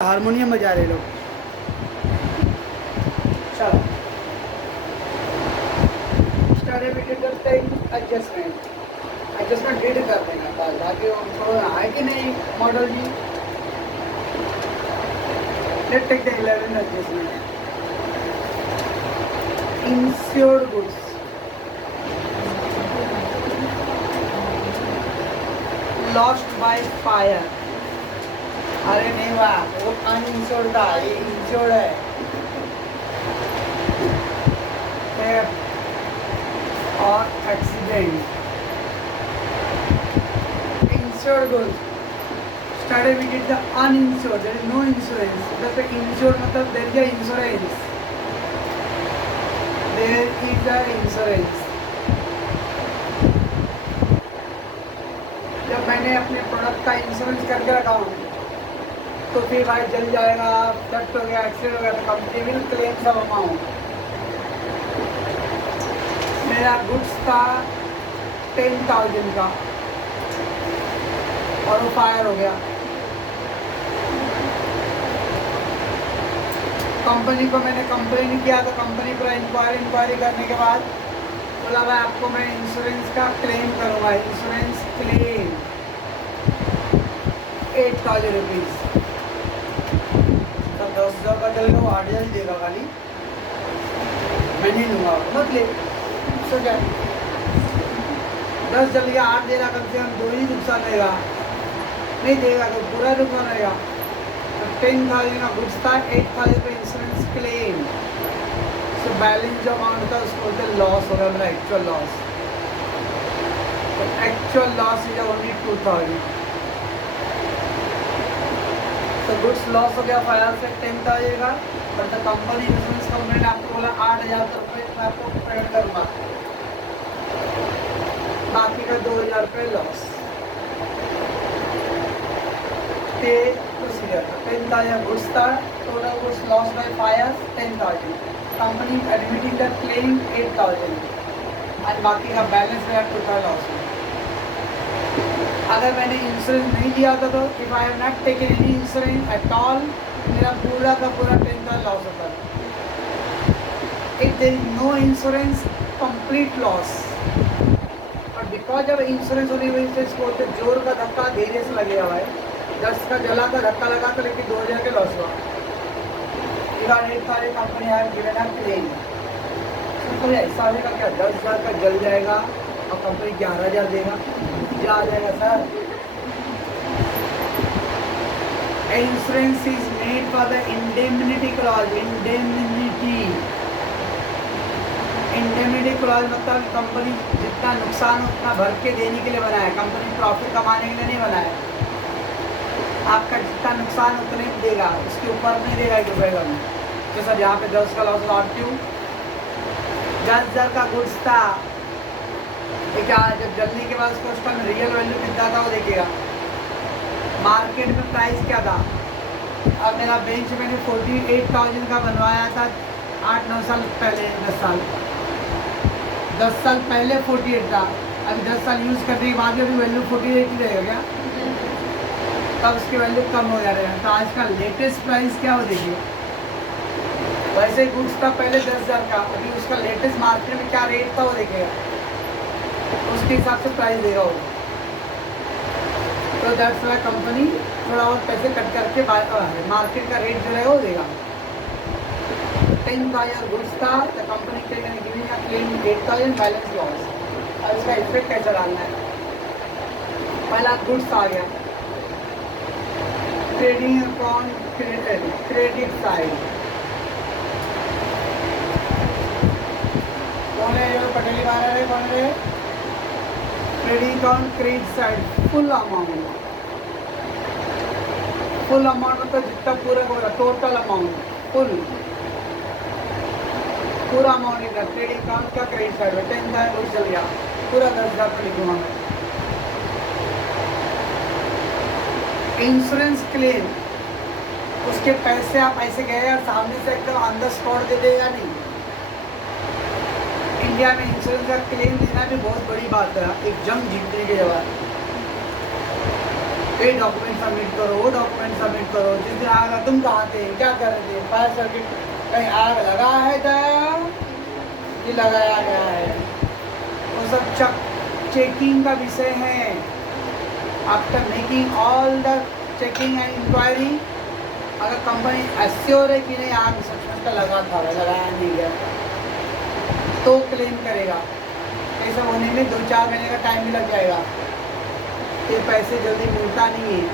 Harmonium बजा रहे लोग। चलो एडजस्टमेंट एडजस्टमेंट डेट कर देना बस, बाकी थोड़ा है कि नहीं मॉडल जी। Let take the 11 adjustment. Insured goods lost by fire. अरे नहीं हुआ, वो अनइंश्योर्ड था, ये इंश्योर्ड है। और accident. Insured goods started with the uninsured, there is no insurance. That's the insured मतलब there is a insurance, there is a insurance। जब मैंने अपने प्रोडक्ट का इंश्योरेंस करके रखा हूँ तो फिर भाई जल जाएगा, थेफ्ट हो गया, एक्सीडेंट हो गया तो कंपनी विल क्लेम सब अमाउंट। मेरा गुड्स था 10,000 का और वो फायर हो गया। कंपनी को मैंने कंप्लेन किया तो कंपनी पूरा इंक्वायरी करने के बाद बोला भाई आपको मैं इंश्योरेंस का क्लेम करूँगा। Insurance claim 8,000 rupees. तब 10,000 का चल लो, 8,000 देगा खाली, मैं नहीं लूँगा, मत ले। सोचा 10 चल गया, 8 देगा, कम से कम 2 ही नुकसान रहेगा, नहीं देगा तो पूरा नुकसान रहेगा। तो 10,000 का गुड्स था, 8,000 का इंश्योरेंस क्लेम। सो बैलेंस जो अमाउंट था उसको बोलते लॉस हो गया, मेरा एक्चुअल लॉस। तो एक्चुअल लॉस इज ओनली 2,000। तो गुड्स लॉस हो गया फायर से 10,000 का, but the company insurance company ने आपको बोला 8,000 रुपये मैं आपको पेड करूँगा, बाकी का 2,000 रुपये लॉस। पे प्रोसीजर 10,000 गुड्स था, total goods loss by fire 10,000, company admitting the claim 8,000 and बाकी का बैलेंस मेरा टोटल लॉस है। अगर मैंने इंश्योरेंस नहीं लिया था तो if I have not taken any insurance at all, मेरा पूरा का पूरा 10,000 लॉस होता है। If there is no insurance, complete loss. और बिकॉज जब इंश्योरेंस होने की वजह से इसको बोलते जोर का धक्का धीरे से लगेगा भाई, 10 का जला का धक्का लगा तो लेकिन 2,000 के लॉस हुआ। सारे कंपनी है गिवन अप क्लेम, तो ऐसा होगा क्या 10,000 का जल जाएगा और कंपनी 11,000 देगा, क्या आ जाएगा sir. Insurance is made for the indemnity clause. Indemnity clause मतलब कंपनी जितना नुकसान हो उतना भर के देने के लिए बना है, कंपनी प्रॉफिट कमाने के लिए नहीं बना है। आपका जितना नुकसान उतने ही देगा, उसके ऊपर नहीं देगा 1 रुपये का भी। तो सर यहाँ पे 10 का लॉस लॉट क्यों? 10,000 का गुड्स था, क्या जब जलने के बाद उसका उसका रियल वैल्यू कितना था वो देखेगा, मार्केट में प्राइस क्या था। अब मेरा बेंच मैंने 48,000 का बनवाया था 8-9 साल पहले, 10 साल पहले 48 था। अभी 10 साल यूज़ करने के बाद भी अभी वैल्यू 48 ही रहेगा क्या? तब उसकी वैल्यू कम हो जा रहा है। तो आज का लेटेस्ट प्राइस क्या हो देखिए, वैसे ही गुड्स था पहले 10,000 का, अभी उसका लेटेस्ट मार्केट में क्या रेट था वो देखेगा, उसके हिसाब से प्राइस देगा वो। तो दैट्स वाई कंपनी थोड़ा और पैसे कट करके मार्केट का रेट जो है वो देगा। 10,000 गुड्स था, तो कंपनी के giving a claim 8,000 balance loss. अब इसका इफेक्ट कैसे डालना है? पहला गुड्स आ गया, ट्रेडिंग अकाउंट क्रेडिट साइड। कौन है जो पटेली मारा है, कौन है? Trading account credit side full amount मतलब जितना पूरा होगा टोटल अमाउंट पूरा अमाउंट लिखा ट्रेडिंग अकाउंट का क्रेडिट साइड में 10,000 कुछ चल गया, पूरा 10,000 पर लिखूंगा मैं। इंश्योरेंस क्लेम, उसके पैसे आप ऐसे गए और सामने से एकदम ऑन द स्पॉट दे देगा नहीं। इंडिया में इंश्योरेंस का क्लेम देना भी बहुत बड़ी बात है, एक जंग जीतने के बाद। ये डॉक्यूमेंट सबमिट करो, वो डॉक्यूमेंट सबमिट करो। जिस दिन आग लगा तुम कहाँ थे, क्या कर रहे थे, फायर सर्किट कहीं आग लगा है दया कि लगाया गया है, वो सब चेकिंग का विषय है। After making all the checking and inquiry, अगर कंपनी एश्योर है कि नहीं आग सच का लगा था, लगाया नहीं गया, तो क्लेम करेगा। ये सब होने में 2-4 महीने का टाइम भी लग जाएगा, ये पैसे जल्दी मिलता नहीं है।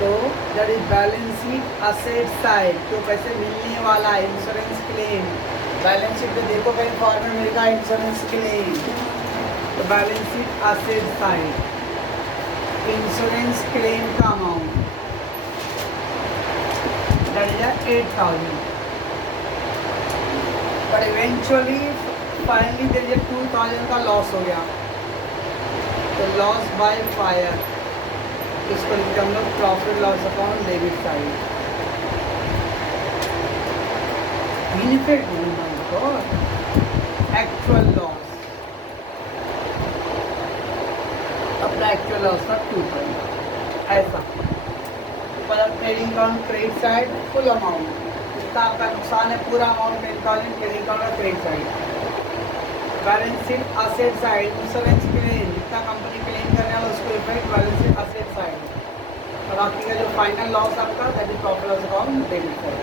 तो that is balance sheet asset side, जो पैसे मिलने वाला है, इंश्योरेंस क्लेम। बैलेंस शीट पे देखो कहीं फॉर्मेट मिलेगा इंश्योरेंस क्लेम, तो balance sheet asset side insurance claim का amount that is 8,000, but eventually finally there is 2,000 का लॉस हो गया, तो लॉस बाय फायर, इसको लिखते हम लोग profit loss account debit side. Benefit actual loss, अपना एक्चुअल लॉस का 2,000 ऐसा। मतलब trading account credit side full amount, जितना आपका नुकसान है पूरा अमाउंट 10,000 ट्रेडिंग अकाउंट का credit side. Balance sheet asset side insurance claim, जितना कंपनी क्लेम करने वाला उसको effect balance sheet asset side, और बाकी का जो फाइनल लॉस आपका that is profit loss account debit side.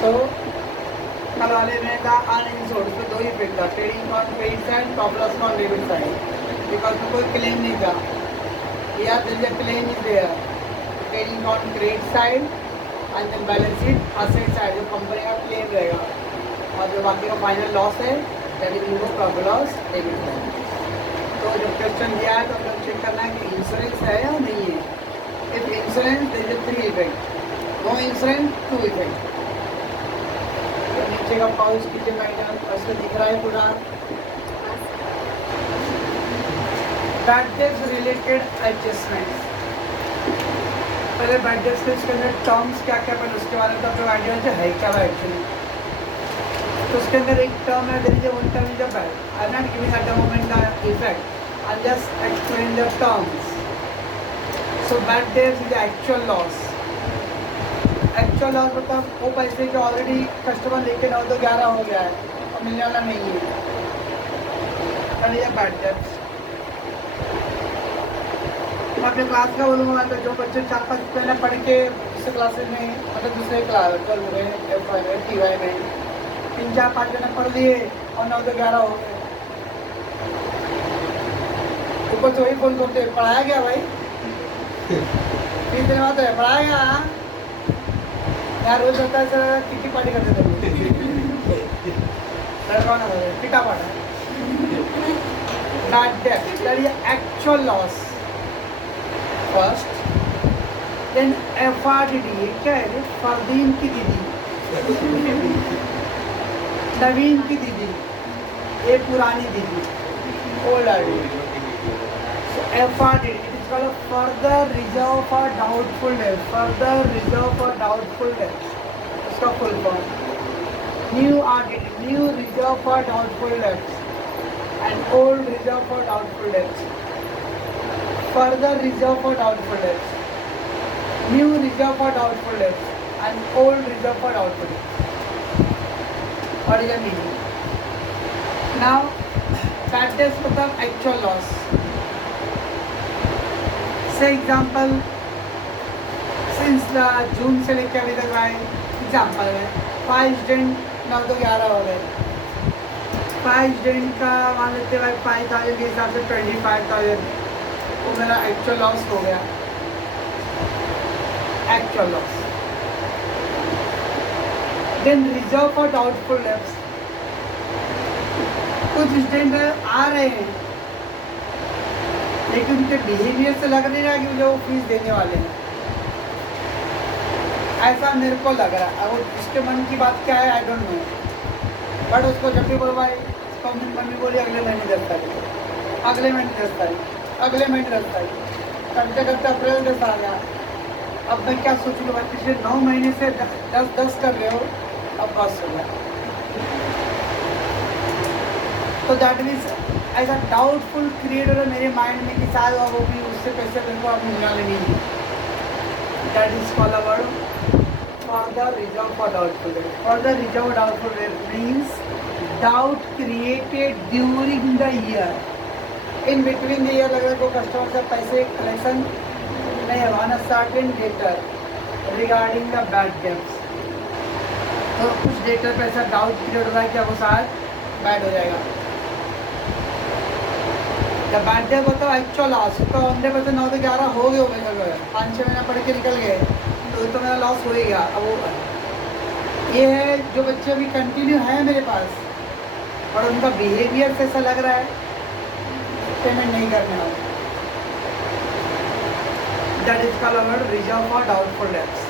So कल वाले में था अनइंश्योर्ड, उसमें 2 ही इफेक्ट था, trading account credit side, profit loss account debit side, because में कोई क्लेम नहीं था, या there is a claim is there, trading account credit side and then balance sheet asset side, जो कंपनी का क्लेम रहेगा, और जो बाकी का फाइनल लॉस है that is profit loss debit side. तो जब क्वेश्चन दिया है तो हम लोग चेक करना है कि इंश्योरेंस है या नहीं है। If insurance there is 3 effect, no insurance 2 effect. तो नीचे का पाउच कीजिए मैडम, उसमें दिख रहा है पूरा बैड डेट्स रिलेटेड एडजस्टमेंट्स। पहले बैड डेट्स के अंदर टर्म्स क्या क्या, पहले उसके बारे में तो आपको आइडिया है क्या है एक्चुअली। तो उसके अंदर एक टर्म है, there is one term is a bad, I am not giving at the moment the effect, I am just explain the terms. So bad debts is actual loss. Actual loss मतलब वो पैसे जो already customer लेके 9 तो 11 हो गया है और मिलने वाला नहीं है, that is a bad debts. मैं अपने क्लास का बोलूँगा तो जो बच्चे 4-5 पहले पढ़ के दूसरे क्लासेस में, मतलब दूसरे क्लास 12 में, FY में, TY में 3-4-5 जने पढ़ लिए और 9 तो 11 हो गए, ऊपर से वही फोन करते पढ़ाया गया भाई 3 दिन बाद है पढ़ाया गया यार, रोज होता है सर किटी पार्टी करते थे सर, कौन है किटा party, that is actual loss first. Then FRDD, क्या है, फरदीन की दीदी, नवीन की दीदी, ये पुरानी दीदी, old ID. So FRDD it is called further reserve for doubtful debt, further reserve for doubtful debt, उसका full form. New RDD, new reserve for doubtful debts and old reserve for doubtful debts. Further reserve for doubtful debts, new reserve for doubtful debts, and old reserve for doubtful debts. What is the meaning? Now, bad debts मतलब actual loss. Say example, since the June से लेके अभी तक आए, example है 5 दिन 9 तो 11 हो गए, 5 दिन का मान लेते भाई 5,000 के हिसाब से 25,000, तो मेरा एक्चुअल लॉस हो गया, actual loss. Then reserve for doubtful debts, कुछ स्टूडेंट आ रहे हैं लेकिन उनके बिहेवियर से लग नहीं रहा कि मुझे वो फीस देने वाले हैं, ऐसा मेरे को लग रहा है। अब उसके मन की बात क्या है आई डोंट नो, बट उसको जब भी बोलवाई उसको मम्मी बोली अगले महीने 10 तारीख, अगले महीने 10 तारीख, अगले महीने 10 तारीख, करते करते अप्रैल 10 आ गया। अब मैं क्या सोच लूँ भाई, पिछले 9 महीने से 10 कर रहे हो, अब बस हो गया। तो दैट मीन्स ऐसा डाउटफुल क्रिएट हो रहा है मेरे माइंड में कि शायद वो भी उस से पैसे मेरे को आप मिलने वाले नहीं है। That is called our further reserve for doubtful debt. Further reserve doubtful debt means doubt created during the year. In between the year अगर कोई कस्टमर से पैसे कलेक्शन नहीं है on a certain debtor regarding the bad debts, तो कुछ debtor पे ऐसा डाउट क्रिएट हो रहा है कि वो शायद बैड हो जाएगा। जब बैड डेट होता है एक्चुअल लॉस तो 100% 9 से 11 हो गए, 5-6 महीना पढ़ के निकल गए तो मेरा लॉस हो ही गया। अब वो ये है जो बच्चे अभी कंटिन्यू हैं मेरे पास और उनका बिहेवियर से ऐसा लग रहा है पेमेंट नहीं करने वाला। That is called our reserve for doubtful dates,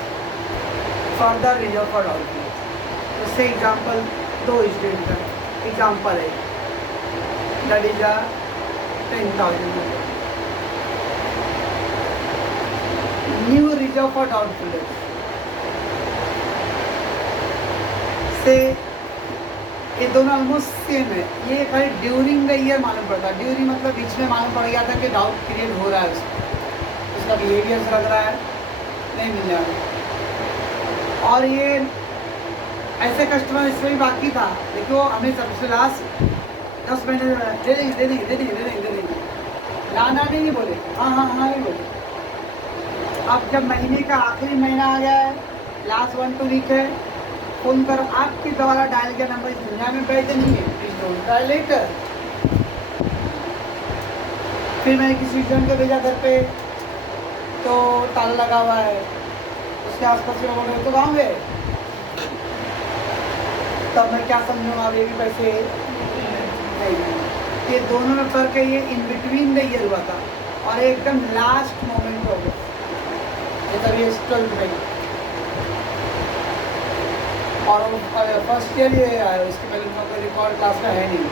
further reserve for doubtful dates. उससे एग्जाम्पल 2 स्टूडेंट का एग्जाम्पल है, that is 10,000 new reserve for doubtful dates से ये दोनों ऑलमोस्ट सेम है। ये खाली ड्यूरिंग द ईयर मालूम पड़ता है, ड्यूरिंग मतलब बीच में मालूम पड़ गया था कि डाउट क्रिएट हो रहा है उसका बिहेवियर से लग रहा है नहीं मिल रहा। और ये ऐसे कस्टमर इसमें भी बाकी था लेकिन वो हमें सबसे लास्ट 10 महीने दे देंगे लाना नहीं बोले, हाँ ही बोले। अब जब महीने का आखिरी महीना आ गया है, लास्ट 1-2 वीक है, फोन करो आपके द्वारा डायल किया नंबर इस दुनिया में बैठे नहीं है, प्लीज डोंट डायल लेटर। फिर मैंने किसी जन को भेजा घर पे तो ताला लगा हुआ है, उसके आसपास के लोग तो गाँव गए, तब मैं क्या समझूंगा अब ये भी पैसे नहीं। ये दोनों में फर्क है, ये इन बिटवीन द ईयर हुआ था और एकदम लास्ट मोमेंट हो गया ये तभी 12th में और फर्स्ट ईयर ये आया, उसके पहले उनका कोई रिकॉर्ड क्लास का है नहीं,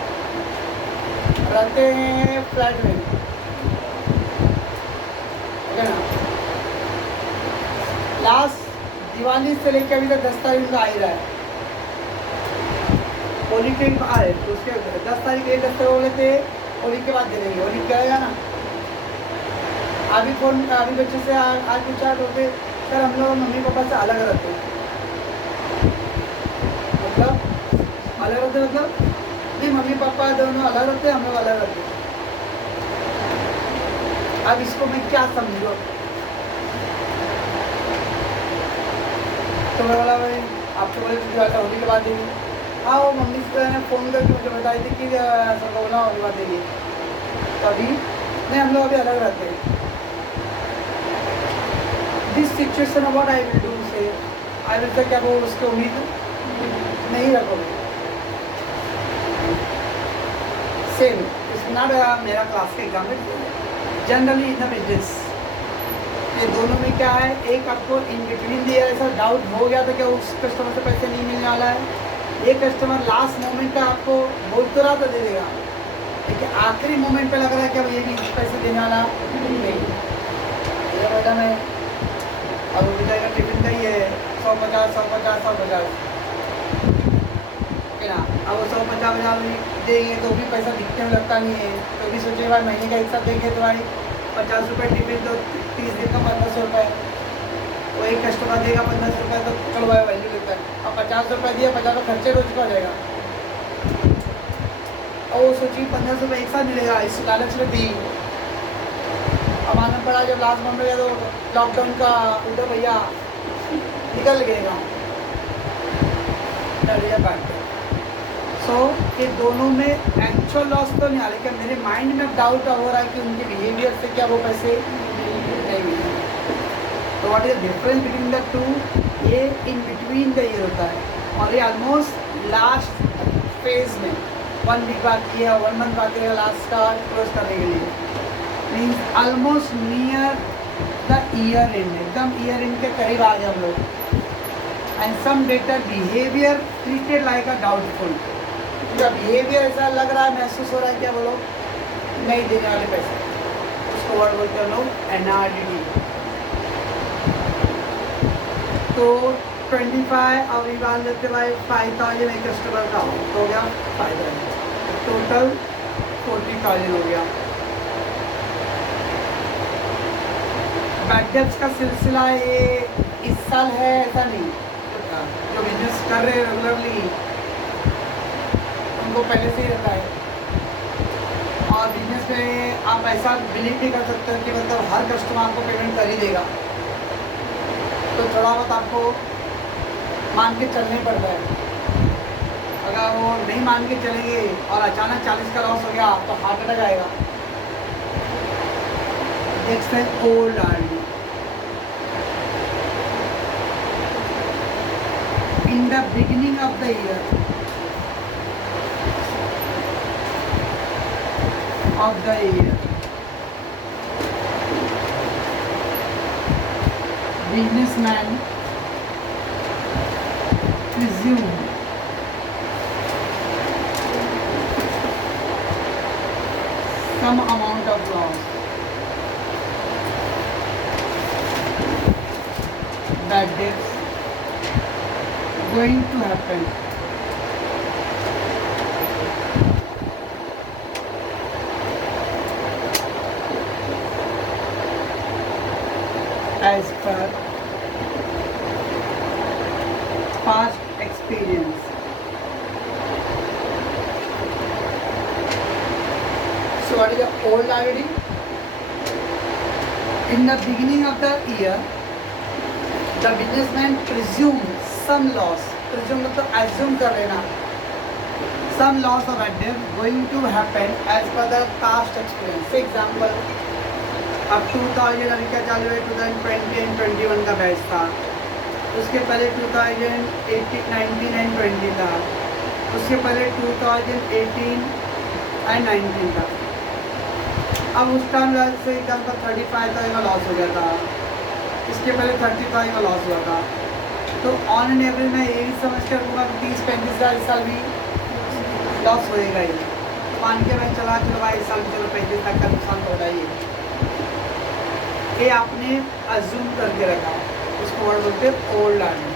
रहते हैं फ्लैट में, ठीक है ना। लास्ट दिवाली से लेकर अभी तक 10 तारीख का आ ही रहा है, होली के आए तो उसके 10 तारीख 10 तारीख बोले थे होली के बाद दे देंगे, होली करेगा ना। अभी बच्चे से आज पूछा तो सर हम लोग मम्मी पापा से अलग रहते हैं, मतलब अलग रहते मतलब नहीं मम्मी पापा दोनों अलग रहते हैं, हम लोग अलग रहते हैं। अब इसको मैं क्या समझूँ? तो मैं बोला भाई आपको बोले तो होली के बाद देंगे। हाँ वो मम्मी से फ़ोन करके मुझे बताई थी कि सबको बोला होली बाद देंगे, तभी नहीं हम लोग अभी अलग रहते हैं। This situation about I will do से आई विल से क्या वो उसकी उम्मीद नहीं रखोगे। सेम इट्स नॉट मेरा क्लास का एग्जाम है, जनरली इन द बिजनेस ये दोनों में क्या है, एक आपको इन बिटवीन दिया ऐसा डाउट हो गया था कि उस कस्टमर से पैसे नहीं मिलने वाला है, एक कस्टमर लास्ट मोमेंट पे आपको बोल तो रहा था दे देगा लेकिन आखिरी मोमेंट पे लग रहा है कि अब ये भी पैसे देने वाला नहीं। ये मैडम है अब वो जाएगा टिफिन का ही है 150 है ना। अब वो 150 देंगे तो भी पैसा दिखने में लगता नहीं है, तो भी सोचे भाई महीने का एक साथ देंगे तो भाई 50 रुपये टिफिन तो 30 दिन का 1500 रुपये, वो एक कस्टमर देगा 1500 रुपये तो चलो भाई वैल्यू लेता है। अब 50 रुपये दिया 50 रुपये खर्चे रोज का हो जाएगा और वो सोचिए 1500 रुपये एक साथ मिलेगा, इस लालच में दी। अब आना पड़ा जब लास्ट मंथ में गया तो लॉकडाउन का उधर भैया निकल गएगा बैंक। सो ये दोनों में एक्चुअल लॉस तो नहीं आ, लेकिन मेरे माइंड में डाउट हो रहा है कि उनके बिहेवियर से क्या वो पैसे नहीं मिले। तो what is the difference between the two? ये इन बिटवीन द ईयर होता है और ये ऑलमोस्ट लास्ट फेज में 1 वीक बाकी है, 1 मंथ बाकी है लास्ट का क्लोज करने के लिए, means almost near the year end, एकदम ईयर एंड के करीब आ गए हम लोग। And some debtor behaviour treated like a doubtful, उनका बिहेवियर ऐसा लग रहा है, महसूस हो रहा है क्या वो लोग नहीं देने वाले पैसे, उसको वर्ड बोलते हैं लोग NRDD। तो 25 और ये बात लेते भाई 5000 एक कस्टमर का हो गया फायदा, टोटल 40,000 हो गया। बैड डेब्ट्स का सिलसिला ये इस साल है ऐसा नहीं, जो बिजनेस कर रहे हैं रेगुलरली उनको पहले से ही रहता है। और बिजनेस में आप ऐसा बिलीव नहीं कर सकते कि मतलब हर कस्टमर आपको पेमेंट कर ही देगा, तो थोड़ा बहुत आपको मान के चलना ही पड़ता है। अगर वो नहीं मान के चलेंगे और अचानक 40 का लॉस हो गया तो हार्ट अटैक आएगा। नेक्स्ट है old RD. In the beginning of the year businessman presume some amount of loss. Bad debts going to happen. As per past experience. So what is the old RD? In the beginning of the year, the businessman presumes some loss. Presume मतलब assume कर लेना. Some loss of bad debt going to happen as per the past experience. For example, अब 2000 अभी क्या चालू है 2020 and 21 का batch था, उसके पहले 2018 19 एंड 20 था, उसके पहले 2018 एंड 19 था। अब उस टाइम से एकदम का 35,000 का लॉस हो गया था, इसके पहले 30,000 का लॉस हुआ था। तो ऑन एंड एवरेज मैं यही समझ कर दूँगा कि 30-35 हज़ार इस साल भी लॉस होएगा ही। मान के मैं चला चलो भाई इस साल चलो 35 लाख का नुकसान होगा ही। ये आपने अज्यूम करके रखा, उसको वर्ड बोलते हैं ओल्ड आरडी।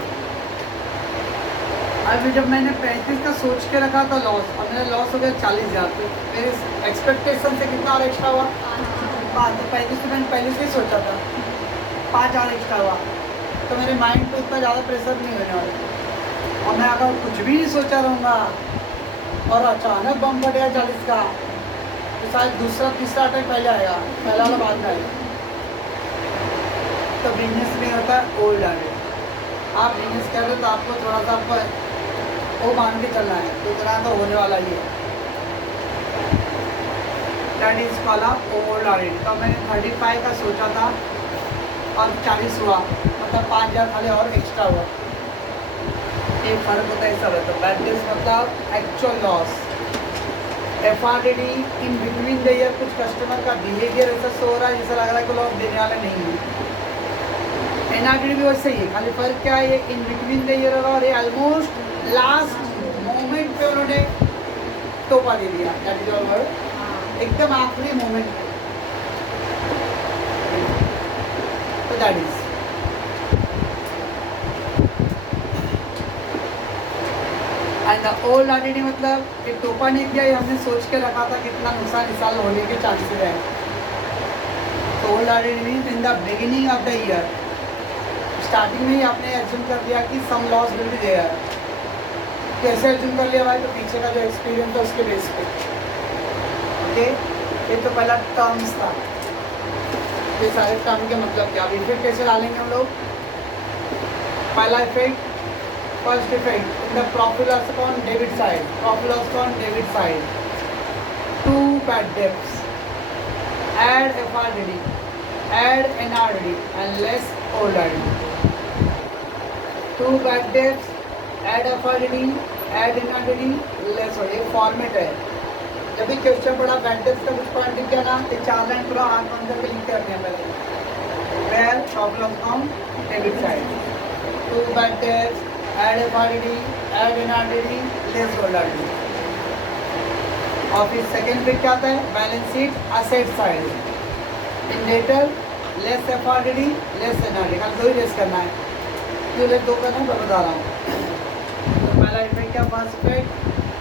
अभी जब मैंने 35 का सोच के रखा था लॉस, और मेरा लॉस हो गया 40,000, तो मेरे एक्सपेक्टेशन से कितना और एक्स्ट्रा हुआ 5। तो 35 तो मैंने पहले से ही सोचा था, 5,000 एक्स्ट्रा हुआ, तो मेरे माइंड पे उतना ज़्यादा प्रेशर नहीं होने वाला। और मैं अगर कुछ भी नहीं सोचा रहूँगा और अचानक बम फट गया 40 का, तो शायद दूसरा तीसरा अटैक पहले आएगा, पहला वाला बाद में आएगा। तो बिजनेस में होता है ओल्ड आरडी। आप बिजनेस कर रहे हो तो आपको थोड़ा सा आपको वो मान के चलना है, तो इतना तो होने वाला ही है। That is called old RD. तो मैंने 35 का सोचा था और 40 हुआ, मतलब 5,000 खाली और एक्स्ट्रा हुआ। ये फ़र्क होता है सब है। तो बैड डेट्स मतलब actual loss. FRDD in between the year, कुछ कस्टमर का बिहेवियर ऐसा सो रहा है जैसा लग रहा है कि लॉस देने वाला नहीं है। NRD भी वैसे ही है, खाली फर्क क्या है, इन बिटवीन द ईयर और ये ऑलमोस्ट लास्ट मोमेंट पे उन्होंने टोपा दे दिया। दैट इज योर वर्ड, एकदम आखिरी मोमेंट पे। तो that is and the old RD मतलब ये टोपा नहीं दिया, ये हमने सोच के रखा था कितना नुकसान इस साल होने के चांसेस है। तो old RD means in the beginning of the year, starting में ही आपने एज्यूम कर दिया कि some loss will be there. कैसे एज्यूम कर लिया भाई, तो पीछे का जो एक्सपीरियंस था उसके बेस पे। ओके, ये तो पहला टर्म्स था। ये सारे टर्म के मतलब क्या, अब इफेक्ट कैसे डालेंगे हम लोग। पहला effect, first effect in the profit loss account debit side, profit loss account debit side, 2 bad debts, add FRDD, add NRD and less old RD. 2 bad debts, add FRDD, add NRD, less old। ये format है। जब भी question पढ़ा bad debts का कुछ point लिख गया ना, तो 4 लाइन पूरा हाथ बंद करके लिख के रखने हैं पहले। Where profit loss account debit side, 2 bad debts, add FRDD, add NRD, less old RD। और फिर सेकेंड पे क्या आता है, balance sheet asset side, in debtor less FRDD, less NRD। कल 2 ही लेस करना है, क्यों लेस 2 करना है मैं बता रहा हूँ। तो पहला इफेक्ट क्या, फर्स्ट इफेक्ट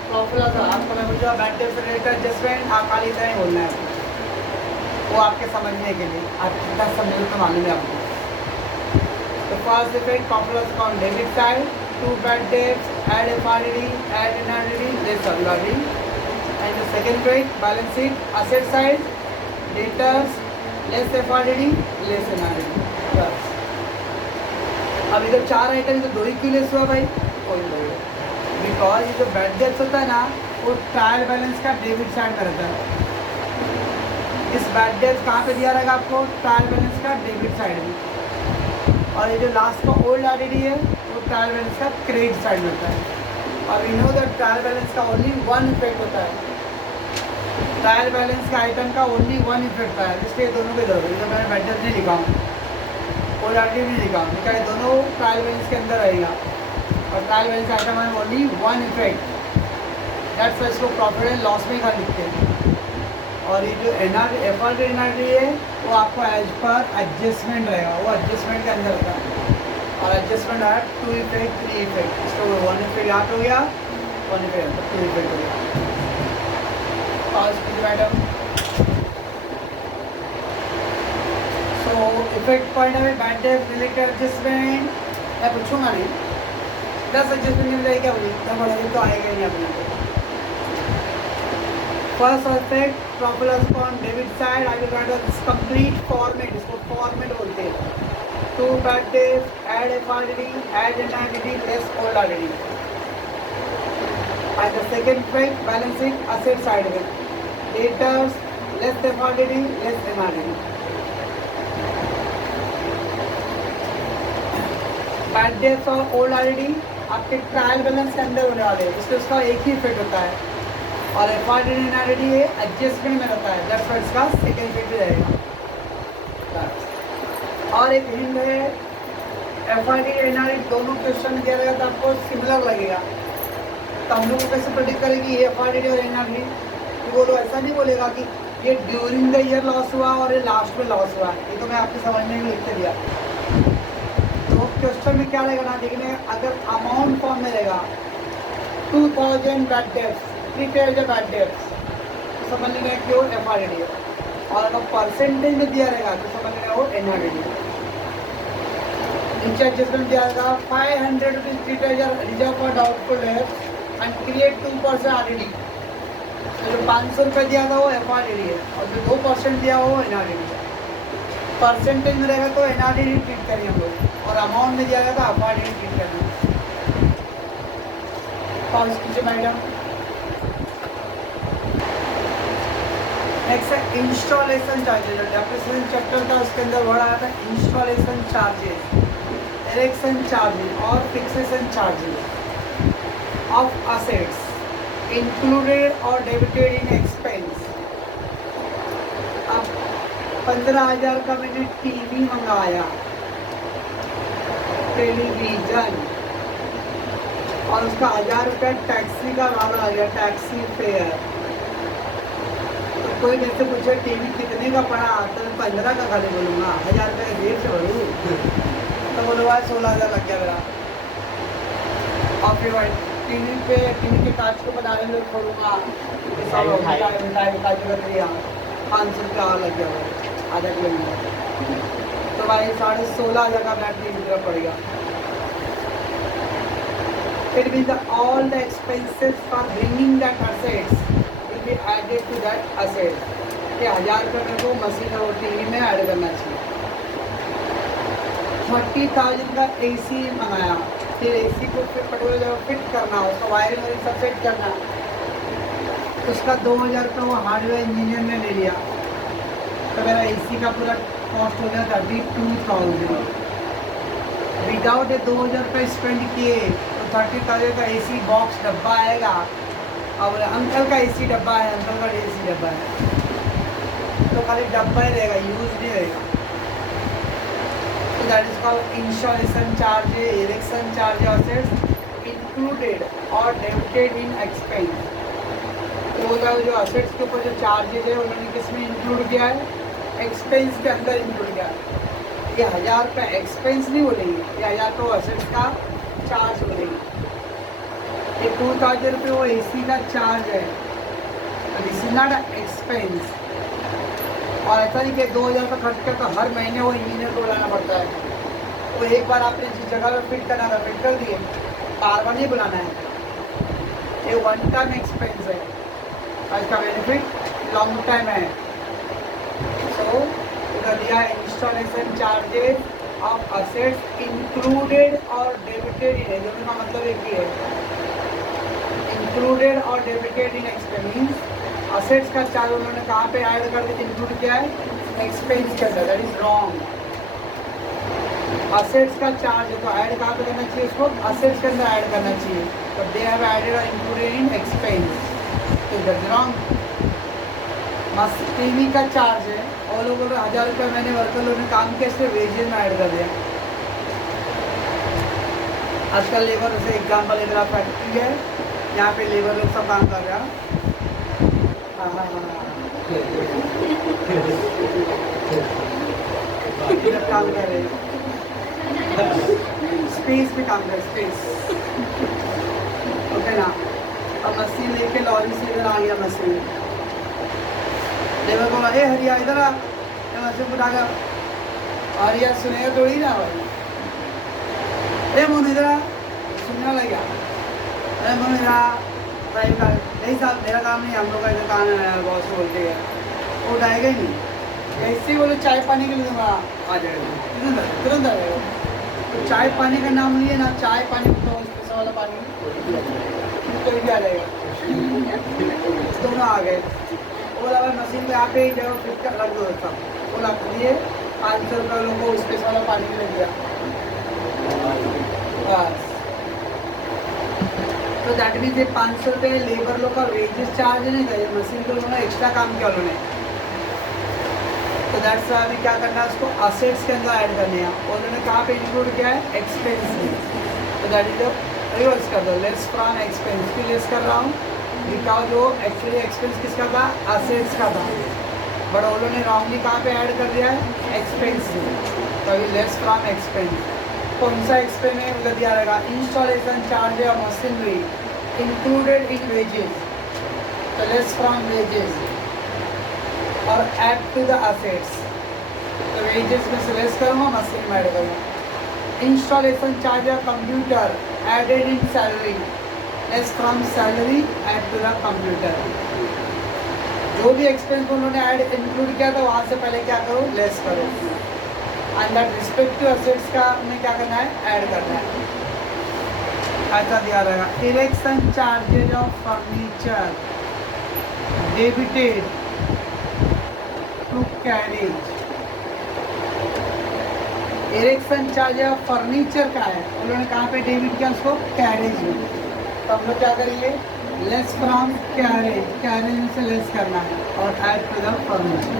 प्रॉफिट लॉस, आपको मैं पूछा बैड डेब्ट से रिलेटेड एडजस्टमेंट, आप खाली इतना ही बोलना है। वो आपके समझने के लिए, आप कितना समझो तो मालूम है आपको। The first effect, profit on debit side, two bad debts, add FRDD, add NRDD, less LRD. And the second effect, balance sheet, asset side, debtors, less FRDD, less NRDD. बस। अब इधर 4 आइटम, इधर 2 ही क्यों लेस हुआ भाई? कोई नहीं, because ये जो बैड डेब्ट्स होता है ना, वो ट्रायल बैलेंस का डेबिट साइड में रहता है। इस बैड डेब्ट्स कहाँ पे दिया रहेगा आपको? ट्रायल बैलेंस का डेबिट साइड में। और ये जो लास्ट का ओल्ड आरडीडी है, वो ट्रायल बैलेंस का क्रेडिट साइड में होता है। और we know that trial balance का ओनली वन इफेक्ट होता है। ट्रायल बैलेंस का आइटम का ओनली वन इफेक्ट होता है, इसलिए दोनों के दो, तो मैंने बैड डेब्ट नहीं लिखा हूँ, ओल्ड आरडीडी नहीं लिखा हूँ, ये दोनों ट्रायल बैलेंस के अंदर रहेगा। और ट्रायल बैलेंस आइटम है only one effect, that's why इसको प्रॉफिट एंड लॉस में कर लिखते हैं। और ये जो एफआरडी एनआरडी है, वो आपको एज पर एडजस्टमेंट रहेगा, वो एडजस्टमेंट के अंदर होगा। और एडजस्टमेंट है 2 इफेक्ट 3 इफेक्ट, इसको 1 इफेक्ट यहाँ पे हो गया, 1 इफेक्ट 2 इफेक्ट हो गया। पास कीजिए मैडम। सो इफेक्ट पॉइंट है बैड डेब्ट रिलेटेड एडजस्टमेंट, मैं पूछूंगा नहीं, 10 एडजस्टमेंट मिल जाएगी क्या मुझे, इतना बड़ा दिन तो आएगा नहीं अपने को। First effect, profit loss on debit side, I will write this complete format, इसको format बोलते हैं। 2 bad debts, add FRDD, add NRDD, less old RDD. And the second effect, balance sheet, asset side में, debtors, less FRDD, less NRDD. Bad debts और old RDD आपके trial balance के अंदर होने वाले हैं, इसलिए उसका एक ही इफेक्ट होता है। और एफआरडी एनआरडी ये एडजस्टमेंट में रहता है, दैट्स व्हाई इसका सेकंड इफेक्ट रहेगा। और एक हिंट है, एफआरडी एनआरडी दोनों क्वेश्चन दिया रहेगा तो आपको सिमिलर लगेगा, तो हम लोग को कैसे प्रेडिक्ट करेंगे ये एफआरडी और एनआरडी? तो वो लोग ऐसा नहीं बोलेगा कि ये ड्यूरिंग द ईयर लॉस हुआ और ये लास्ट में लॉस हुआ, ये तो मैं आपके समझने में लिख के दिया। तो क्वेश्चन में क्या रहेगा ना, देखने अगर अमाउंट फॉर्म में रहेगा 2000 बैड डेब्ट्स, बैड डेब्ट्स, तो समझ लेंगे कि वो एफआरडी है। और अगर परसेंटेज में दिया रहेगा तो समझ लेंगे वो एनआरडी है। नीचे एडजस्टमेंट दिया रहेगा 500 रुपीज ट्रीटेजर reserve for doubtful debts and create 2% RDD. तो जो 500 रुपये दिया था वो एफआरडी है, और जो 2% दिया वो एनआरडी है। परसेंटेज में रहेगा तो एनआरडी ट्रीट करेंगे हम लोग, और अमाउंट में दिया गया था एफआरडी ट्रीट करेंगे। पॉज कीजिए मैडम। नेक्स्ट है इंस्टॉलेशन चार्जेज, डेप्रिसिएशन चैप्टर था, उसके अंदर वर्ड आया था इंस्टॉलेशन चार्जेस, इरेक्शन चार्जेस और fixation charges of assets included और डेबिटेड इन एक्सपेंस। अब 15,000 का मैंने टीवी मंगाया, टेलीविज़न, और उसका 1,000 रुपया टैक्सी का भाड़ा आ गया, टैक्सी फेयर। कोई मेरे से पूछे टीवी कितने का पड़ा, तो मैं 15 का खाली बोलूँगा, 1,000 रुपये का जेब से भरूँ, तो बोलो भाई 16,000 लग गया मेरा। और फिर भाई टीवी के कांच को बनाने में छोड़ूंगा, मिठाई कर दिया, 500 रुपया और लग गया भाई, आधा किलोमीटर, तो भाई 16,500 का बैटरी लीटर पड़ेगा। It means that all the expenses for bringing that assets will be added to that asset. कि 1,000 रुपये मेरे को मशीन और टीवी में ऐड करना चाहिए। 30,000 का AC मंगाया, फिर AC को फिर पेट्रोल जब फिट करना, उसका वायरिंग वायरिंग सब सेट करना, उसका 2,000 रुपये वो हार्डवेयर इंजीनियर ने ले लिया, तो मेरा AC का पूरा कॉस्ट हो गया 32,000। विदाउट 2,000 रुपये स्पेंड किए तो 30,000 का AC बॉक्स डब्बा आएगा, और अंकल का AC डब्बा है, अंकल का AC डब्बा है, तो खाली डब्बा ही रहेगा, यूज नहीं रहेगा। तो that is called installation charge, erection charge assets included और डेबिटेड इन एक्सपेंस। तो जो असेट्स के ऊपर जो चार्जेज है उन्होंने किसमें इंक्लूड किया है? एक्सपेंस के अंदर इंक्लूड किया है। ये 1,000 रुपये एक्सपेंस नहीं बोलेंगे, ये 1,000 रुपये असेट्स का चार्ज बोलेंगे। ये 2,000 रुपये वो AC का चार्ज है, दिस इज नॉट एक्सपेंस, और ऐसा नहीं कि 2000 का खर्च किया तो हर महीने वो इंजीनियर को बुलाना पड़ता है। तो एक बार आपने जिस जगह पर फिट करना था फिट कर दिए, बार बार नहीं बुलाना है। ये वन टाइम एक्सपेंस है और इसका बेनिफिट लॉन्ग टाइम है। सो इधर दिया installation charges of assets included और डेबिटेड इन, दोनों का मतलब एक ही है। इंक्लूडेड और डेबिटेड इन एक्सपेंस, असेट्स का चार्ज उन्होंने कहाँ पे ऐड कर दिया, इंक्लूड किया है एक्सपेंस के अंदर, दैट इज रॉन्ग। असेट्स का चार्ज है तो ऐड कहाँ पे करना चाहिए, उसको असेट्स के अंदर ऐड करना चाहिए, बट दे हैव एडेड और इंक्लूडेड इन एक्सपेंस, तो दैट इज रॉन्ग। मस्त टीवी का चार्ज है और लोगों ने 1000 रुपये महीने वर्कर लोगों ने काम किया, इसलिए वेजेस में ऐड कर दिया। आजकल लेबर जैसे एग्जाम्पल इधर फैक्ट्री है, यहाँ पे लेबर लोग सब काम कर रहा है। हाँ हाँ हाँ इधर काम कर रहे हैं, स्पेस पे काम कर, स्पेस ओके ना। अब मशीन लेके लॉरी से इधर आ गया मशीन, लेबर बोला ए हरिया इधर आ, मशीन उठा गया, हरिया सुनेगा थोड़ी ना भाई, ए मोन इधर आ, सुनने लग गया, अरे मोन इधर आ भाई का, नहीं साहब मेरा काम नहीं, हम लोग का इधर काम है, बॉस बोलते हैं, वो उठाएगा ही नहीं। ऐसे बोलो चाय पानी के लिए दूंगा, आ जाएगा तुरंत आ जाएगा। तो चाय पानी का नाम नहीं है ना, चाय पानी तो पैसा वाला पानी कोई भी आ जाएगा, दोनों आ गए। बोला भाई मशीन में यहाँ पे ही जगह फिट कर रख दो सब, बोला दिए 500 रुपये लोगों को स्पेस वाला पानी के लिए दिया बस। तो दैट मीन्स ये 500 रुपये लेबर लोग का वेजेस चार्ज नहीं था, मशीन को उन्होंने एक्स्ट्रा काम किया उन्होंने। तो दैट्स अभी क्या करना है, उसको असेट्स के अंदर ऐड करने हैं, और उन्होंने कहाँ पे इंक्लूड किया है एक्सपेंस में। तो दैट इज रिवर्स कर दो, लेस फ्रॉम एक्सपेंस की लेस कर रहा हूँ, बिकॉज जो एक्चुअली एक्सपेंस किसका था, असेट्स का था, बट उन्होंने रॉन्गली कहाँ पे ऐड कर दिया है एक्सपेंस में। तो अभी लेस फ्रॉम एक्सपेंस, कौन सा एक्सपेंस में मतलब दिया रहेगा, installation charge of machinery included in wages, तो लेस फ्रॉम वेजेस और ऐड टू द असेट्स, तो वेजेस में से लेस करूँगा, मशीन में ऐड करूँगा। Installation charge of computer added in salary, less from salary add to the computer. जो भी एक्सपेंस उन्होंने ऐड इंक्लूड किया था वहाँ से पहले क्या करो, लेस करो, एंड दैट रिस्पेक्टिव असेट्स का हमें क्या करना है, ऐड करना है। ऐसा दिया रहेगा। Erection charges of furniture debited to carriage, erection charge of furniture का है, उन्होंने कहाँ पे डेबिट किया, उसको कैरेज में। तो हम लोग क्या करेंगे, लेस फ्रॉम कैरेज, कैरेज में से लेस करना है और add to the furniture,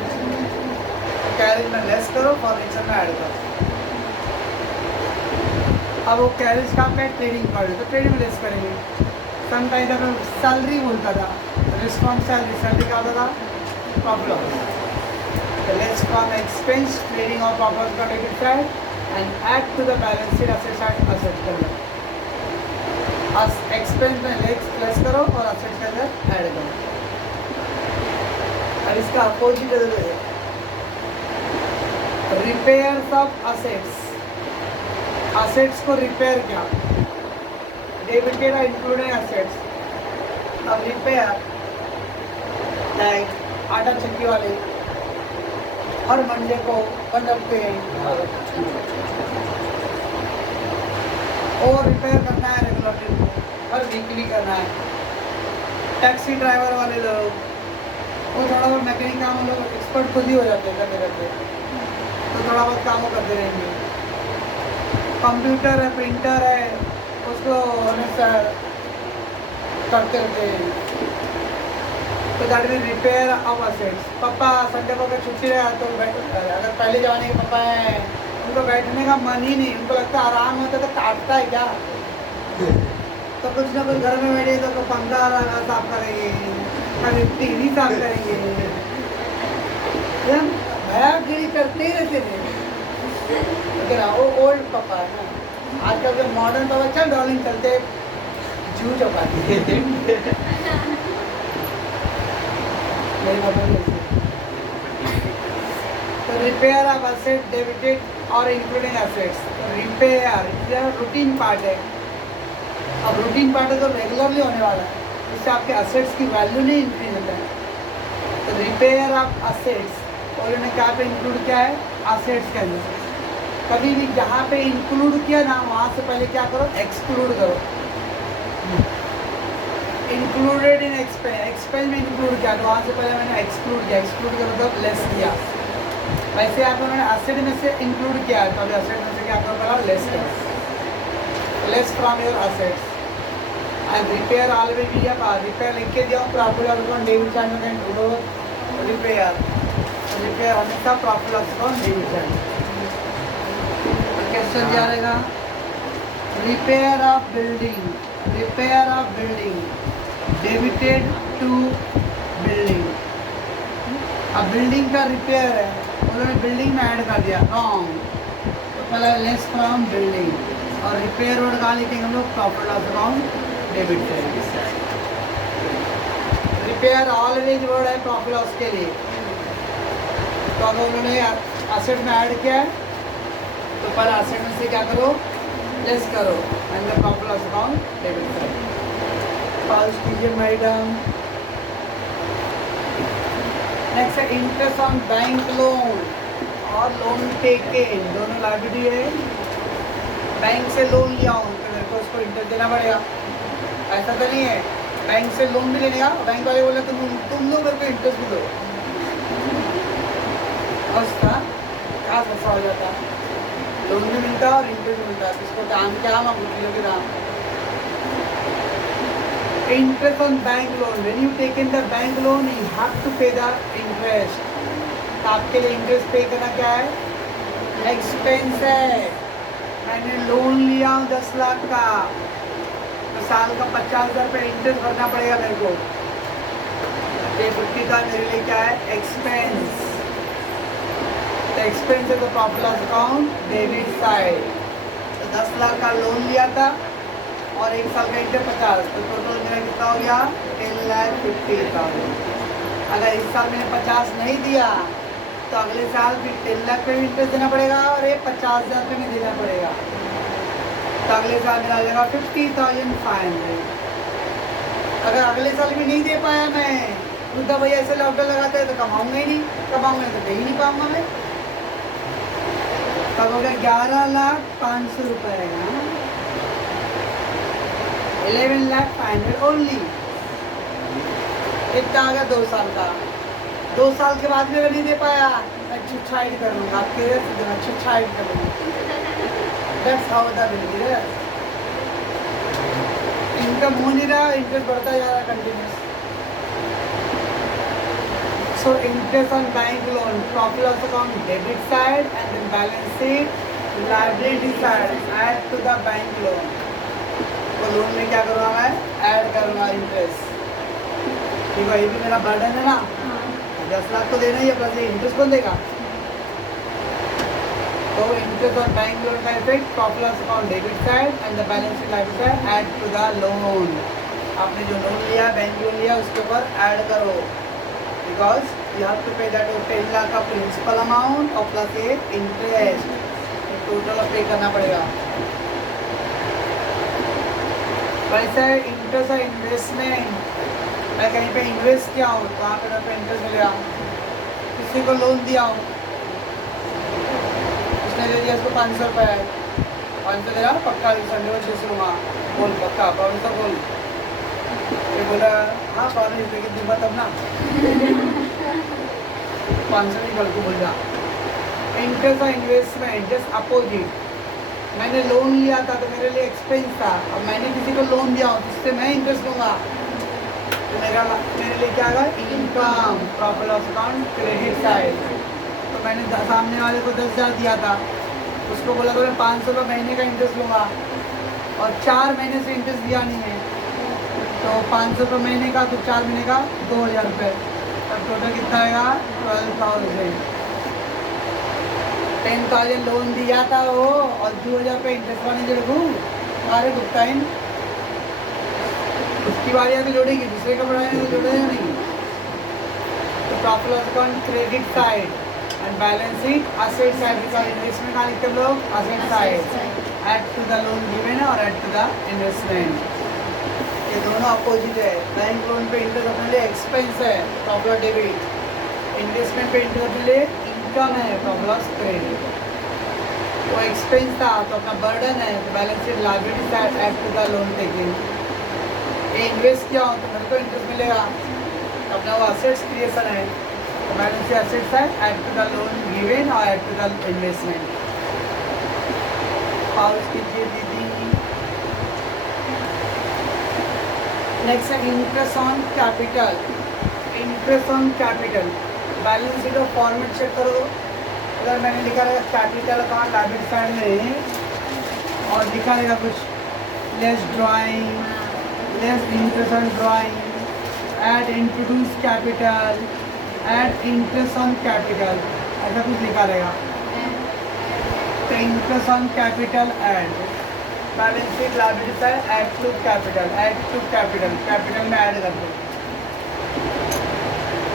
carriage में लेस करो, फर्नीचर में ऐड करो। अब वो कैरेज कहाँ पे ट्रेडिंग कर, तो ट्रेडिंग में लेस करेंगे। समटाइम अगर सैलरी बोलता था, रिस्पॉन्स सैलरी, सैलरी क्या होता था, profit. Less from expense trading और प्रॉफिट का debit side and add to the balance sheet asset side, asset कर लो, एक्सपेंस में लेस करो और असेट के अंदर ऐड करो। और इसका अपोजिट है रिपेयर्स ऑफ असेट्स, असेट्स को रिपेयर किया, डेबिटेड और इंक्लूडेड असेट्स। अब रिपेयर लाइक आटा चक्की वाले हर मंडे को बंद रखते हैं और रिपेयर करना है रेगुलरली, हर वीकली करना है। टैक्सी ड्राइवर वाले लोग वो थोड़ा बहुत मैकेनिक काम लोग एक्सपर्ट खुद ही हो जाते हैं करते करते, तो थोड़ा बहुत काम वो करते रहेंगे। कंप्यूटर है, प्रिंटर है, उसको हमेशा करते रहते हैं। तो that mean repair of assets. पापा संडे को अगर छुट्टी रहा तो अगर पहले जमाने के पापा हैं उनको बैठने का मन ही नहीं, उनको लगता आराम होता तो काटता है क्या, तो कुछ ना कुछ घर में बैठे तो पंखा साफ करेंगे, कभी टीवी साफ करेंगे, भयागिरी करते ही रहते थे। लेकिन वो ओल्ड पापा है ना, आजकल के मॉडर्न पापा चल डॉलिंग चलते जू चपाती मेरे पापा तो रिपेयर ऑफ असेट डेबिटेड और इंक्लूडिंग असेट्स, रिपेयर ये रूटीन पार्ट है। अब रूटीन पार्ट है तो रेगुलरली होने वाला है, इससे आपके असेट्स की वैल्यू नहीं इंक्रीज होता है। तो रिपेयर ऑफ असेट्स और उन्होंने क्या पे इंक्लूड किया है, असेट्स के अंदर। कभी भी जहाँ पे इंक्लूड किया ना वहाँ से पहले क्या करो, एक्सक्लूड करो। इंक्लूडेड इन एक्सपेंस, एक्सपेंस में इंक्लूड किया तो वहाँ से पहले मैंने एक्सक्लूड किया, एक्सक्लूड करो तो लेस किया। वैसे आप उन्होंने असेट में से इंक्लूड किया है तो अभी असेट में से क्या करो, लेस करो, less from your assets. And repair always भी आप रिपेयर लिख के दिया प्रॉफिट और अकाउंट डेबिट साइड में रिपेयर, रिपेयर हमेशा प्रॉफिट और अकाउंट डेबिट साइड। क्वेश्चन क्या रहेगा, repair of building, repair of building debited to building. अब बिल्डिंग का रिपेयर है, उन्होंने बिल्डिंग में ऐड कर दिया, रॉन्ग। तो पहले लेस फ्रॉम बिल्डिंग और रिपेयर वर्ड कहाँ लिखेंगे हम लोग, profit loss account debited. Repair always word है प्रॉफिट लॉस के लिए। तो अगर उन्होंने असेट में ऐड किया है तो पहले असेट में से क्या करो, लेस करो and the profit loss account debit करो। पास कीजिए मैडम। नेक्स्ट है इंटरेस्ट ऑन बैंक लोन और लोन टेकन, दोनों लायबिलिटी है। बैंक से लोन लिया हूँ तो मेरे को उसको इंटरेस्ट देना पड़ेगा, ऐसा तो नहीं है बैंक से लोन भी लेने का, बैंक वाले बोले तुम लो मेरे को इंटरेस्ट भी दो, अवस्था क्या फंसा हो जाता है। लोन भी मिलता है और इंटरेस्ट भी मिलता है, इसको दाम क्या हम किलो के दाम। Interest on bank loan, when you take in the bank loan you have to pay the interest. आपके लिए इंटरेस्ट पे करना क्या है, एक्सपेंस है। मैंने लोन लिया हूँ 10 लाख का तो साल का 50,000 रुपये इंटरेस्ट भरना पड़ेगा मेरे को। ये 50 का मेरे लिए क्या है, एक्सपेंस। एक्सपेंस है तो profit loss account debit side. तो 10 लाख का लोन लिया था और एक साल का इंटरेस्ट 50, तो टोटल मेरा कितना हो गया, 10,50,000। अगर इस साल मैंने 50 नहीं दिया तो अगले साल फिर 10 लाख पे भी इंटरेस्ट देना पड़ेगा और ये 50,000 पे भी देना पड़ेगा। तो अगले साल मेरा आ जाएगा 50,500। अगर अगले साल भी नहीं दे पाया मैं, बुद्धा भैया ऐसे लॉकडाउन लगाते हैं तो कमाऊंगा ही नहीं, कमाऊंगा तो दे ही नहीं पाऊंगा मैं। तब हो गया 11,500,000 रुपये, 11,500,000 ओनली। इतना आ गया 2 साल का। 2 साल के बाद में नहीं दे पाया, मैं छुट्छाइट कर लूँगा, आपके मैं छुट्छाइट कर लूँगा। दैट्स हाउ द बिल है। इनकम हो नहीं रहा, इंटरेस्ट बढ़ता जा रहा continuous. So interest on bank loan, profit loss account debit side and then balance sheet liability side add to the bank loan. तो लोन में क्या करूँगा मैं, ऐड करूँगा इंटरेस्ट। ठीक है, ये भी मेरा बर्डन है ना, 10 लाख तो देना ही है, प्लस इंटरेस्ट कौन देगा। तो इंटरेस्ट ऑन बैंक लोन का effect, profit loss account debit side and the balance sheet liability side add to the loan. आपने जो लोन लिया, बैंक लोन लिया, उसके ऊपर ऐड करो, बिकॉज यू हैव टू पे दैट 10 लाख का प्रिंसिपल अमाउंट और प्लस ए इंटरेस्ट, टोटल पे करना पड़ेगा। वैसे इंटरेस्ट और इन्वेस्टमेंट, मैं कहीं पे इन्वेस्ट किया हूँ तो वहाँ पे मेरे को इंटरेस्ट मिलेगा। किसी को लोन दिया हूँ, उसने दे दिया, उसको 500 रुपये है, 500 दे रहा ना पक्का, संडे को 600 रुपये बोल पक्का प्रॉमिस तो बोल। ये बोला हाँ प्रॉमिस लेकिन दूंगा तब ना, 500 नहीं कल को बोल जा। इंटरेस्ट और इन्वेस्टमेंट जस्ट अपोजिट। मैंने लोन लिया था तो मेरे लिए एक्सपेंस था, अब मैंने किसी को लोन दिया हो जिससे मैं इंटरेस्ट लूँगा तो मेरे लिए क्या होगा, income, profit loss account credit side. तो मैंने सामने वाले को 10,000 दिया था, उसको बोला तो मैं 500 रुपये महीने का इंटरेस्ट लूँगा और 4 महीने से इंटरेस्ट दिया नहीं है, तो 500 रुपये महीने का, तो 4 महीने का 2,000 रुपये, तब टोटल कितना आएगा, 12,000। 10,000 लोन दिया था वो और 2,000 रुपये इंटरेस्ट वाली जो रखूँ सारे भुगतान, उसकी बारी अभी जोड़ेगी, दूसरे का बढ़ाएंगे तो जोड़ेगा नहीं। तो profit loss account credit side and balance sheet asset side का इन्वेस्टमेंट का लिखते हम लोग asset side add to the loan given और ऐड टू द इन्वेस्टमेंट। ये दोनों अपोजिट है। बैंक लोन पे इंटरेस्ट अपने लिए एक्सपेंस है, प्रॉफिट डेबिट। इन्वेस्टमेंट पे इंटरेस्ट अपने लिए इनकम है, प्रॉफिट क्रेडिट। वो एक्सपेंस था तो अपना बर्डन है, तो balance sheet liability side add to the loan taking. ये इन्वेस्ट किया हो तो मेरे को इंटरेस्ट मिलेगा, अपना वो असेट्स क्रिएशन है, तो balance sheet assets side add to the loan given और ऐड टू द इन्वेस्टमेंट। पाउच कीजिए दीदी। नेक्स्ट है interest on capital. Interest on capital balance sheet का फॉर्मेट चेक करो। अगर मैंने लिखा रहेगा कैपिटल अकाउंट लायबिलिटी साइड में और लिखा रहेगा कुछ less drawing, less interest on drawing, add introduce capital, add interest on capital, ऐसा कुछ लिखा रहेगा। तो interest on capital add balance sheet liability side add to capital, add to capital, capital में ऐड कर दो।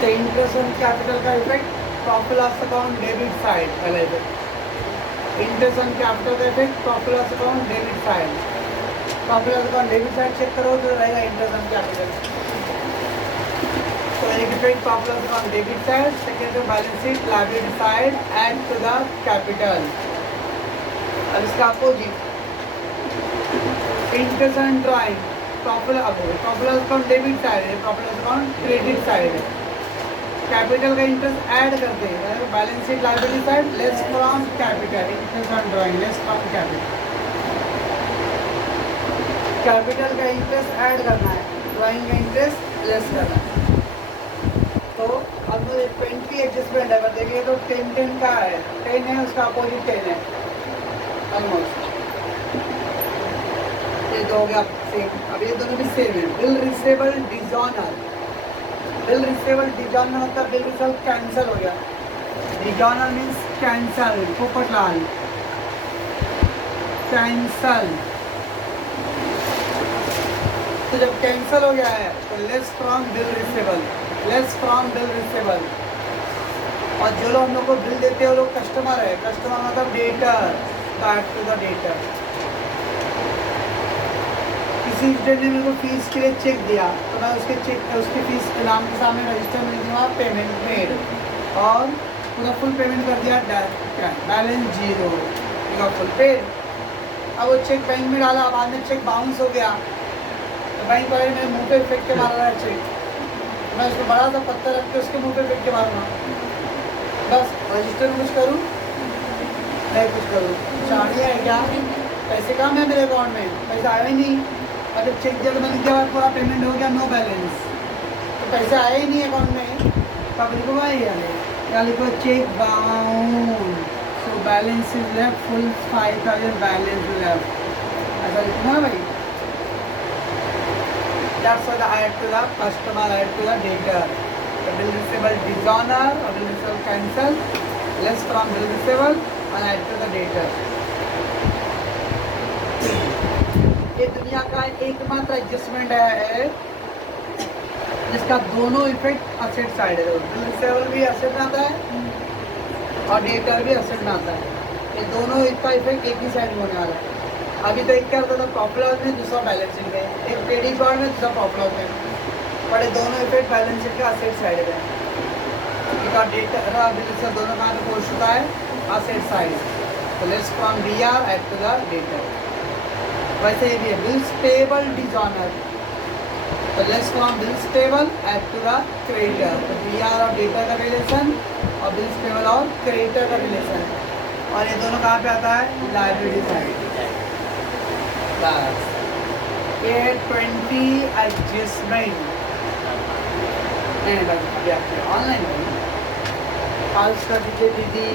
तो इंटरेस्ट ऑन कैपिटल का effect profit loss account debit side पहले इफेक्ट। इंटरेस्ट ऑन कैपिटल का effect profit loss account debit side. Profit loss account debit side check करो तो रहेगा इंटरेस्ट ऑन कैपिटल। तो एक effect profit loss account debit side, second balance sheet liability side add to the capital. अब इसका opposite interest on drawing profit loss account debit side है, profit loss account credit side है। Capital का interest add करते हैं, balance sheet liability side less from capital, interest on drawing less from capital. Capital का interest add करना है, drawing का interest less करना है। तो अब 20 एडजस्टमेंट है, देखिए तो 10 का है, 10 है उसका अपोजिट 10 है ऑलमोस्ट। ये दो हो गया सेम। अब ये दोनों भी सेम है। Bill receivable dishonoured, bill receivable dishonoured मतलब बिल रिसेबल कैंसिल हो गया। Dishonoured means cancel, Popatlal cancel. तो जब कैंसिल हो गया है तो less from bill receivable, less from bill receivable. और जो लोग हम लोग को बिल देते हैं वो लोग कस्टमर है, कस्टमर मतलब debtor, back to the debtor. किसी स्टूडेंट ने मेरे को फीस के लिए चेक दिया तो मैं उसके चेक उसकी फीस के नाम के सामने रजिस्टर में लिखूँगा पेमेंट मेड और पूरा फुल पेमेंट कर दिया, बैलेंस जीरो, फुल पेड। अब वो चेक बैंक में डाला, बाद में चेक बाउंस हो गया तो बैंक वाले मेरे मुँह पे फेंक के मार रहा है चेक। मैं उसको बड़ा सा पत्थर रख के उसके मुँह पे फेंक के मारूँगा। बस रजिस्टर में कुछ करूँ नहीं कुछ करूँ, चाड़िया है क्या? पैसे कम है मेरे अकाउंट में, पैसा आया ही नहीं। और जब चेक जब मैंने किया पूरा पेमेंट हो गया, नो बैलेंस, तो पैसा आया ही नहीं अकाउंट में। तब लिखो भाई क्या लिखो, cheque bounce, so balance is left, full 5000 balance left, ऐसा लिखो ना भाई। That's why I add to the customer, I add to the debtor. The bill receivable dishonor or bill receivable cancel, less from bill receivable and add to the debtor. ये दुनिया का एकमात्र adjustment है जिसका दोनों इफेक्ट असेट साइड है। Bill receivable भी asset में आता है और डेटर भी असेट में आता है। ये दोनों इसका इफेक्ट एक ही साइड में होने वाला है। अभी तो एक क्या होता था, प्रॉफिट लॉस में, दूसरा बैलेंस शीट में, एक क्रेडिट कार्ड में, दूसरा प्रॉफिट लॉस में। पर ये दोनों इफेक्ट बैलेंस शीट का असेट साइड है। इसका डेटर बिल रिसेबल दोनों कहाँ पे पहुँच चुका है, असेट साइड। तो let's from BR add to the debtor. वैसे ये भी है बिल्स पेबल डिजॉनर, तो less from bills payable add to the creditor. तो बीआर और डेटर का रिलेशन और बिल्स पेबल और क्रेडिटर का रिलेशन, और ये दोनों कहाँ पे आता है, लायबिलिटी साइड। बस ये 20 एडजस्टमेंट नहीं बस अभी आपके ऑनलाइन हाउस कर दीजिए दीदी।